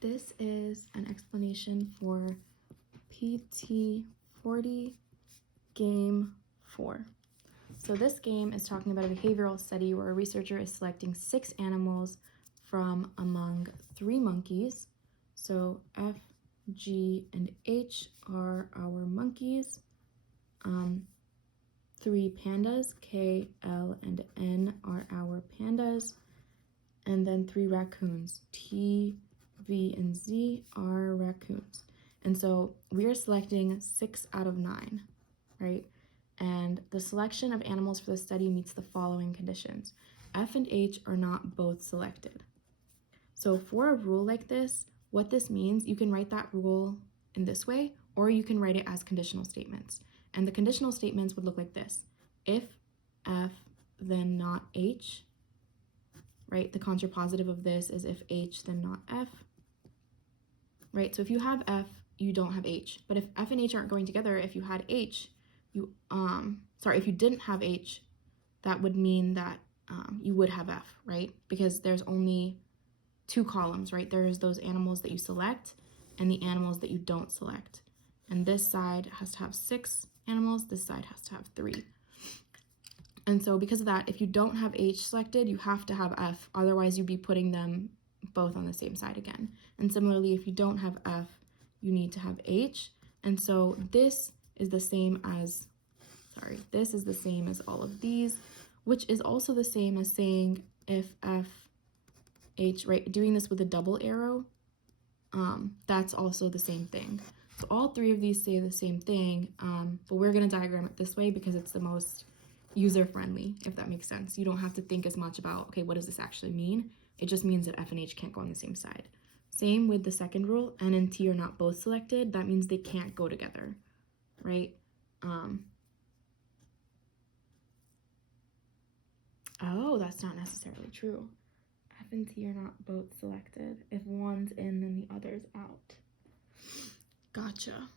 This is an explanation for PT40 Game 4. So this game is talking about a behavioral study where a researcher is selecting 6 animals from among 3 monkeys. So F, G, and H are our monkeys. 3 pandas, K, L, and N are our pandas. And then 3 raccoons, T, V, and Z are raccoons. And so we are selecting 6 out of 9, right? And the selection of animals for the study meets the following conditions. F and H are not both selected. So for a rule like this, what this means, you can write that rule in this way, or you can write it as conditional statements. And the conditional statements would look like this. If F, then not H, right? The contrapositive of this is if H, then not F, right? So if you have F, you don't have H. But if F and H aren't going together, if you had H, if you didn't have H, that would mean that you would have F, right? Because there's only 2 columns, right? There's those animals that you select and the animals that you don't select. And this side has to have 6 animals, this side has to have 3. And so because of that, if you don't have H selected, you have to have F, otherwise you'd be putting them both on the same side again. And similarly, if you don't have F, you need to have H. And so this is the same as, all of these, which is also the same as saying if F, H, right? Doing this with a double arrow, that's also the same thing. So all 3 of these say the same thing, but we're gonna diagram it this way because it's the most user-friendly, if that makes sense. You don't have to think as much about, okay, what does this actually mean? It just means that F and H can't go on the same side. Same with the second rule, N and T are not both selected. That means they can't go together, right? Oh, that's not necessarily true. F and T are not both selected. If one's in, then the other's out. Gotcha.